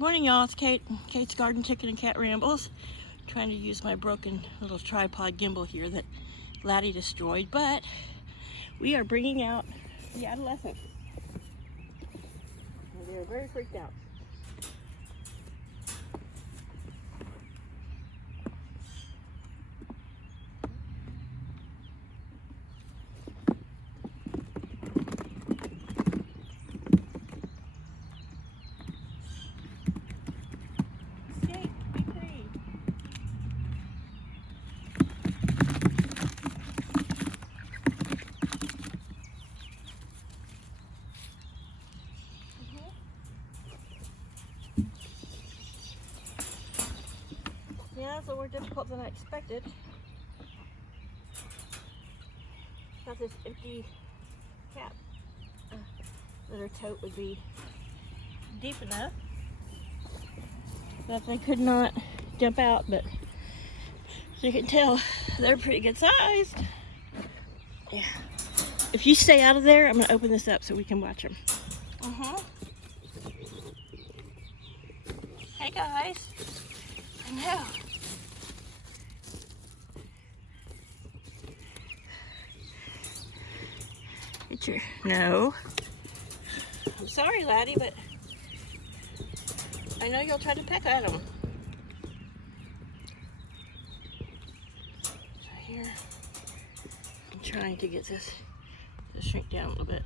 Morning, y'all. It's Kate. Kate's Garden Chicken and Cat Rambles. Trying to use my broken little tripod gimbal here that Laddie destroyed, but we are bringing out the adolescents. They're very freaked out. Yeah, it's a little more difficult than I expected. Got this empty cap that her tote would be deep enough that they could not jump out, but as you can tell, they're pretty good sized. Yeah. If you stay out of there, I'm going to open this up so we can watch them. Hey guys. I know. No. I'm sorry, Laddie, but I know you'll try to peck at them. So here, I'm trying to get this to shrink down a little bit.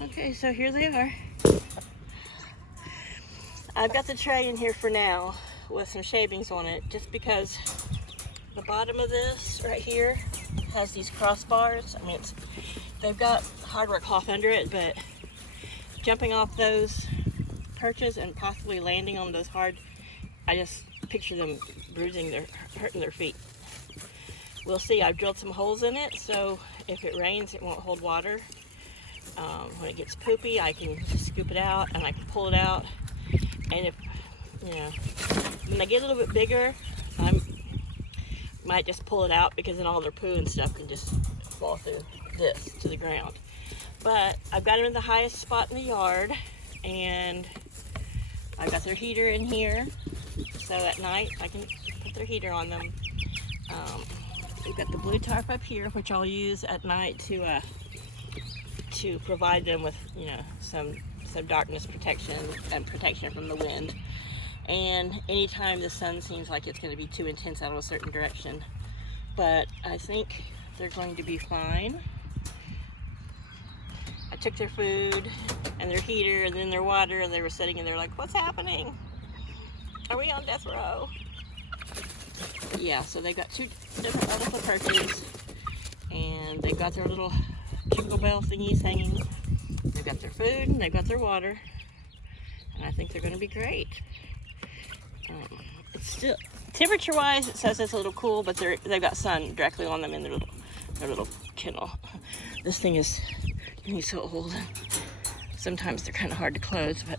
Okay, so here they are. I've got the tray in here for now with some shavings on it, just because the bottom of this right here has these crossbars. I mean, they've got hardware cloth under it, but jumping off those perches and possibly landing on those hard, I just picture them hurting their feet. We'll see. I've drilled some holes in it, so if it rains, it won't hold water. When it gets poopy, I can just scoop it out and I can pull it out. And if, when they get a little bit bigger, I might just pull it out, because then all their poo and stuff can just fall through this to the ground. But I've got them in the highest spot in the yard, and I've got their heater in here, so at night I can put their heater on them. We've got the blue tarp up here, which I'll use at night to provide them with, some darkness protection and protection from the wind. And anytime the sun seems like it's going to be too intense out of a certain direction. But I think they're going to be fine. I took their food and their heater and then their water, and they were sitting in there like, what's happening? Are we on death row? Yeah, so they got two different wonderful perches, and they've got their little jingle bell thingies hanging. They've got their food and they've got their water, and I think they're going to be great. It's still, temperature-wise, it says it's a little cool, but they've got sun directly on them in their little kennel. This thing is getting so old. Sometimes they're kind of hard to close, but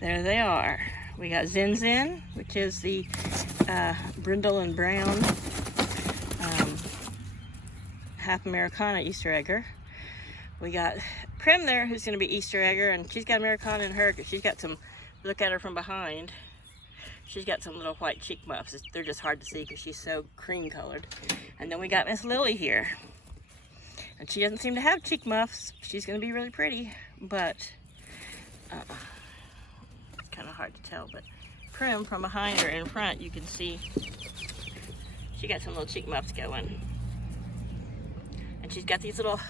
there they are. We got Zen Zen, which is the brindle and brown half Americana Easter Egger. We got Prim there, who's going to be Easter Egger, and she's got Americana in her, because she's got some, look at her from behind, she's got some little white cheek muffs. They're just hard to see because she's so cream colored. And then we got Miss Lily here, and she doesn't seem to have cheek muffs. She's going to be really pretty, but it's kind of hard to tell. But Prim, from behind her in front, you can see she got some little cheek muffs going. And she's got these little,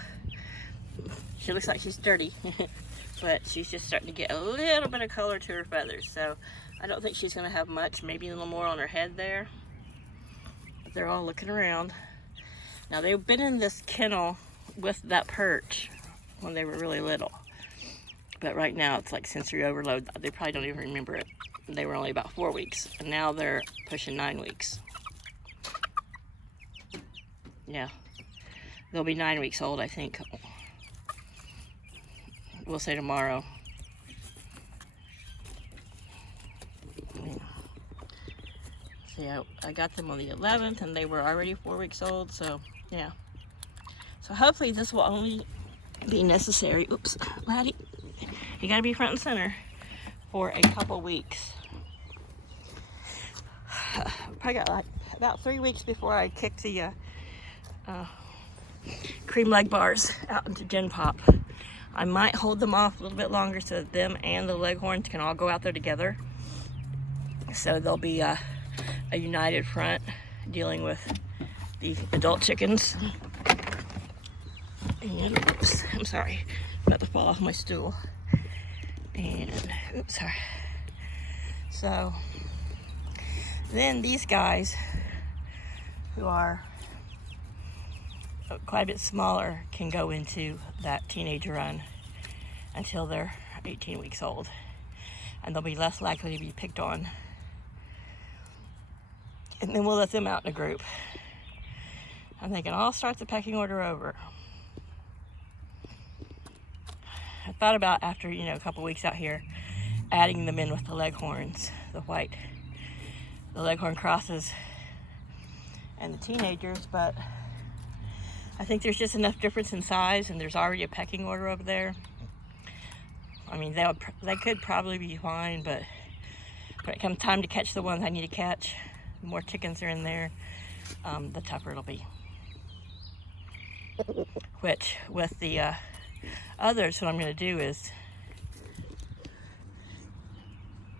she looks like she's dirty, but she's just starting to get a little bit of color to her feathers. So I don't think she's going to have much, maybe a little more on her head there. But they're all looking around. Now, they've been in this kennel with that perch when they were really little. But right now, it's like sensory overload. They probably don't even remember it. They were only about 4 weeks, and now they're pushing 9 weeks. Yeah. They'll be 9 weeks old, I think. We'll say tomorrow. See, I got them on the 11th, and they were already 4 weeks old, so yeah. So hopefully this will only be necessary. Oops, Laddie. You gotta be front and center for a couple weeks. Probably got like about 3 weeks before I kick the Cream Legbars out into Gen Pop. I might hold them off a little bit longer so that them and the Leghorns can all go out there together. So there'll be a united front dealing with the adult chickens. And, oops, I'm sorry, I'm about to fall off my stool. And, oops, sorry. So, then these guys, who are quite a bit smaller, can go into that teenage run until they're 18 weeks old. And they'll be less likely to be picked on. And then we'll let them out in a group. And they can all start the pecking order over. I thought about, after, a couple weeks out here, adding them in with the Leghorns, the Leghorn crosses and the teenagers, but I think there's just enough difference in size, and there's already a pecking order over there. I mean, they could probably be fine, but when it comes time to catch the ones I need to catch, the more chickens are in there, the tougher it'll be. Which, with the others, what I'm going to do is,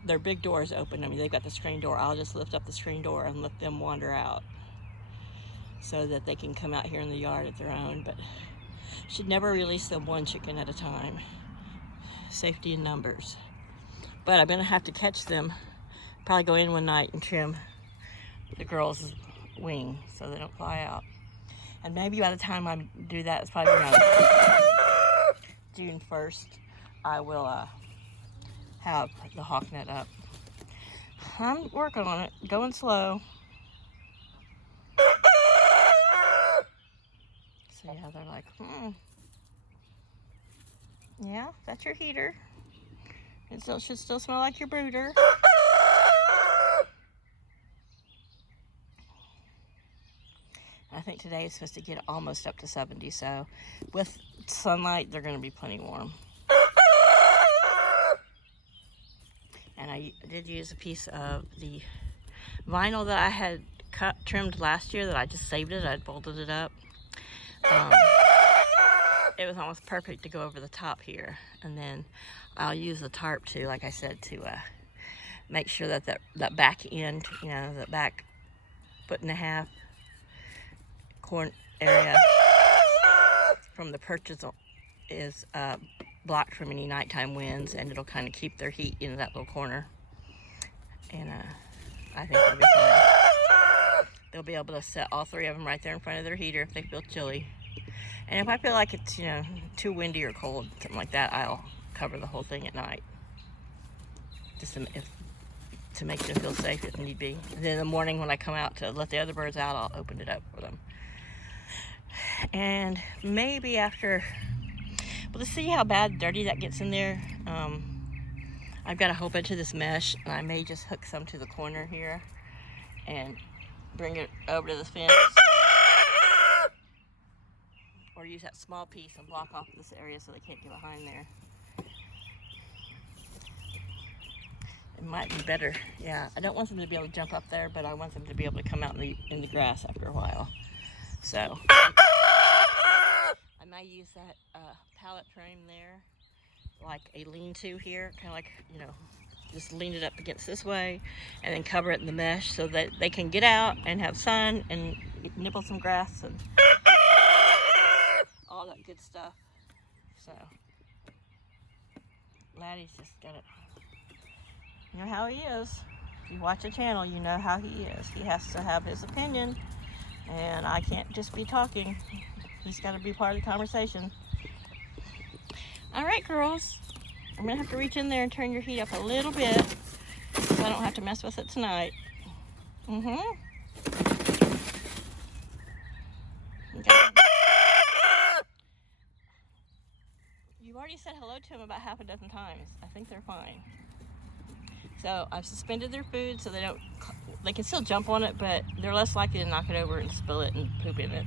their big door is open. I mean, they've got the screen door. I'll just lift up the screen door and let them wander out so that they can come out here in the yard at their own. But should never release them one chicken at a time. Safety in numbers. But I'm going to have to catch them. Probably go in one night and trim the girls' wing so they don't fly out. And maybe by the time I do that, it's probably around June 1st, I will have the hawk net up. I'm working on it, going slow. See how they're like, yeah, that's your heater. It should still smell like your brooder. I think today is supposed to get almost up to 70, so with sunlight, they're going to be plenty warm. And I did use a piece of the vinyl that I had trimmed last year that I just saved it. I'd folded it up. It was almost perfect to go over the top here. And then I'll use the tarp too, like I said, to make sure that that back end, that back 1.5 foot corn area from the perches is blocked from any nighttime winds, and it'll kind of keep their heat in that little corner. And I think it'll be fine. They'll be able to set all 3 of them right there in front of their heater if they feel chilly. And if I feel like it's, too windy or cold, something like that, I'll cover the whole thing at night. Just to make them feel safe if need be. And then in the morning when I come out to let the other birds out, I'll open it up for them. And maybe after, to see how bad dirty that gets in there, I've got a whole bunch of this mesh, and I may just hook some to the corner here and bring it over to the fence, or use that small piece and block off this area so they can't get behind there. It might be better. Yeah, I don't want them to be able to jump up there, but I want them to be able to come out in the grass after a while. So I might use that pallet frame there, like a lean-to here, kind of like, just lean it up against this way, and then cover it in the mesh so that they can get out and have sun and nibble some grass and all that good stuff. So Laddie's just got it. You know how he is. If you watch the channel, you know how he is. He has to have his opinion, and I can't just be talking. He's got to be part of the conversation. All right, girls. I'm going to have to reach in there and turn your heat up a little bit so I don't have to mess with it tonight. Okay. You've already said hello to them about half a dozen times. I think they're fine. So I've suspended their food so they can still jump on it, but they're less likely to knock it over and spill it and poop in it.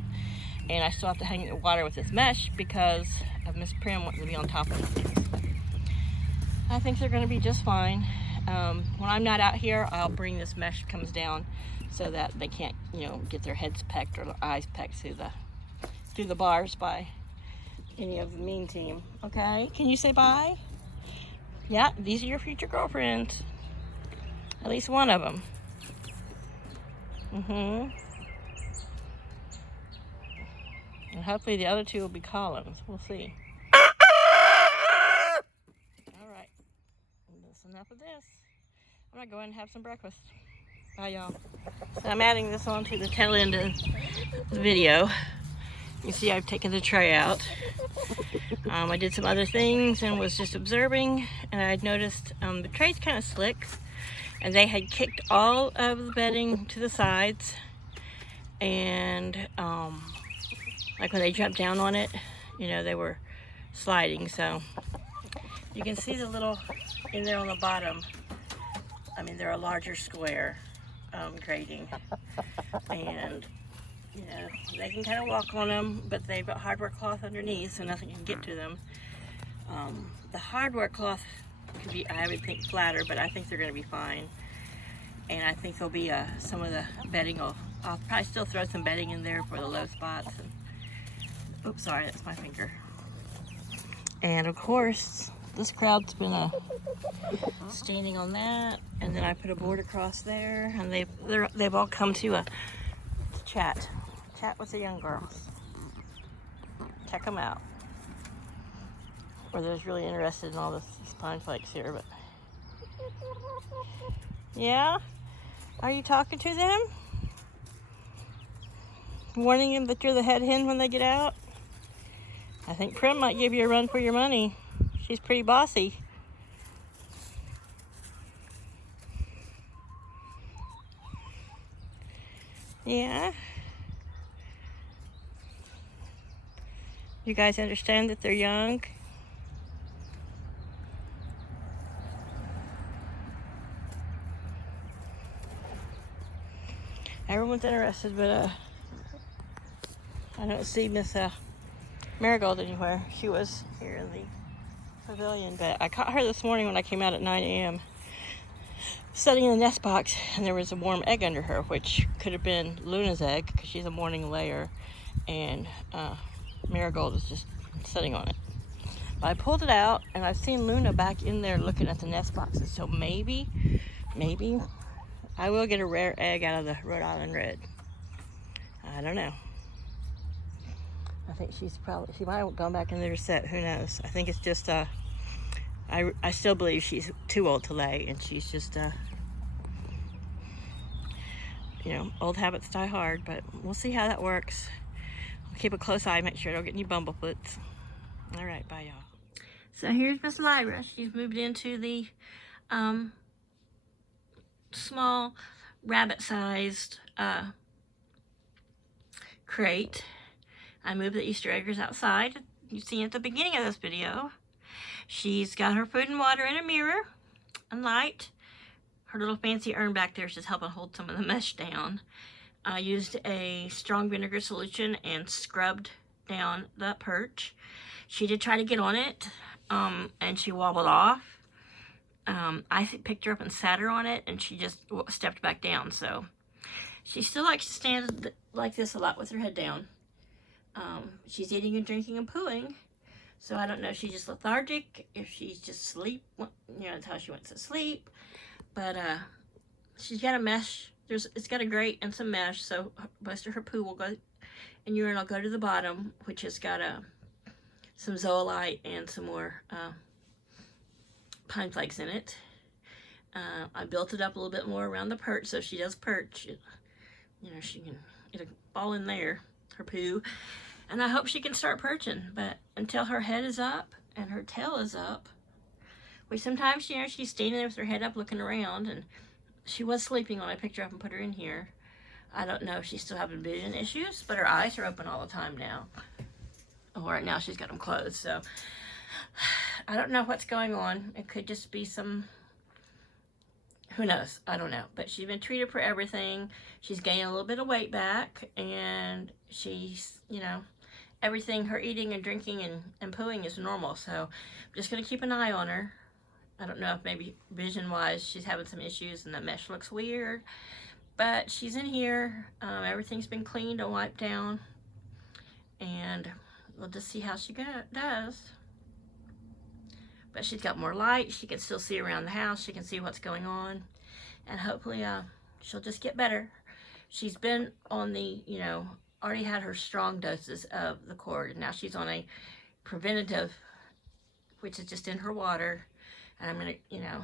And I still have to hang it in the water with this mesh because of Miss Prim wanting to be on top of it. I think they're going to be just fine. When I'm not out here, I'll bring this mesh that comes down so that they can't, you know, get their heads pecked or their eyes pecked through the bars by any of the mean team. Okay, can you say bye? Yeah, these are your future girlfriends. At least one of them. And hopefully the other two will be Collins. We'll see. All right, that's enough of this. I'm gonna go ahead and have some breakfast. Bye, y'all. So I'm adding this on to the tail end of the video. You see I've taken the tray out. I did some other things and was just observing, and I'd noticed the tray's kind of slick, and they had kicked all of the bedding to the sides, and like when they jumped down on it, you know, they were sliding. So you can see the little in there on the bottom. I mean, they're a larger square grating, and you know, they can kind of walk on them, but they've got hardware cloth underneath, so nothing can get to them. The hardware cloth could be, I would think, flatter, but I think they're going to be fine. And I think there'll be some of the bedding. I'll probably still throw some bedding in there for the low spots. And, oops, sorry, that's my finger. And of course, this crowd's been standing on that, and then I put a board across there, and they've all come to chat with the young girls. Check them out. Or they're really interested in all these pine flakes here, but yeah. Are you talking to them? Warning them that you're the head hen when they get out? I think Prim might give you a run for your money. She's pretty bossy. Yeah. You guys understand that they're young? Everyone's interested, but I don't see Miss Marigold anywhere. She was here in the pavilion, but I caught her this morning when I came out at 9 a.m. sitting in the nest box, and there was a warm egg under her, which could have been Luna's egg because she's a morning layer, and Marigold is just sitting on it. But I pulled it out, and I've seen Luna back in there looking at the nest boxes, so maybe I will get a rare egg out of the Rhode Island Red. I don't know. I think she might have gone back in there to set. Who knows? I think it's just I still believe she's too old to lay, and she's just you know, old habits die hard. But we'll see how that works. I'll keep a close eye, make sure I don't get any bumblefuts. All right, bye, y'all. So here's Miss Lyra. She's moved into the small rabbit-sized crate. I moved the Easter eggers outside. You see at the beginning of this video. She's got her food and water in a mirror and light. Her little fancy urn back there is just helping hold some of the mesh down. I used a strong vinegar solution and scrubbed down the perch. She did try to get on it, and she wobbled off. I picked her up and sat her on it, and she just stepped back down. So she still likes to stand like this a lot with her head down. She's eating and drinking and pooing. So I don't know if she's just lethargic, if she's just asleep. You know, that's how she went to sleep. But she's got a mesh. It's got a grate and some mesh, so most of her poo will go, and urine will go to the bottom, which has got some zoolite and some more pine flakes in it. I built it up a little bit more around the perch, so she does perch. You know, it'll fall in there, her poo. And I hope she can start perching, but until her head is up and her tail is up, which sometimes, you know, she's standing there with her head up looking around, and she was sleeping when I picked her up and put her in here. I don't know if she's still having vision issues, but her eyes are open all the time now. Oh, right now she's got them closed, so I don't know what's going on. It could just be some, who knows? I don't know. But she's been treated for everything. She's gained a little bit of weight back, and she's, you know, everything, her eating and drinking and pooing is normal. So I'm just going to keep an eye on her I don't know if maybe vision-wise she's having some issues and the mesh looks weird. But she's in here. Everything's been cleaned and wiped down. And we'll just see how she does. But she's got more light. She can still see around the house. She can see what's going on. And hopefully she'll just get better. She's been on the, you know, already had her strong doses of the cord. And now she's on a preventative, which is just in her water. And I'm going to, you know,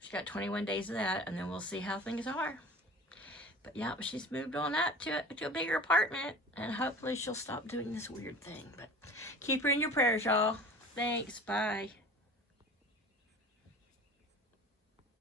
she got 21 days of that. And then we'll see how things are. But yeah, she's moved on up to a bigger apartment. And hopefully she'll stop doing this weird thing. But keep her in your prayers, y'all. Thanks. Bye.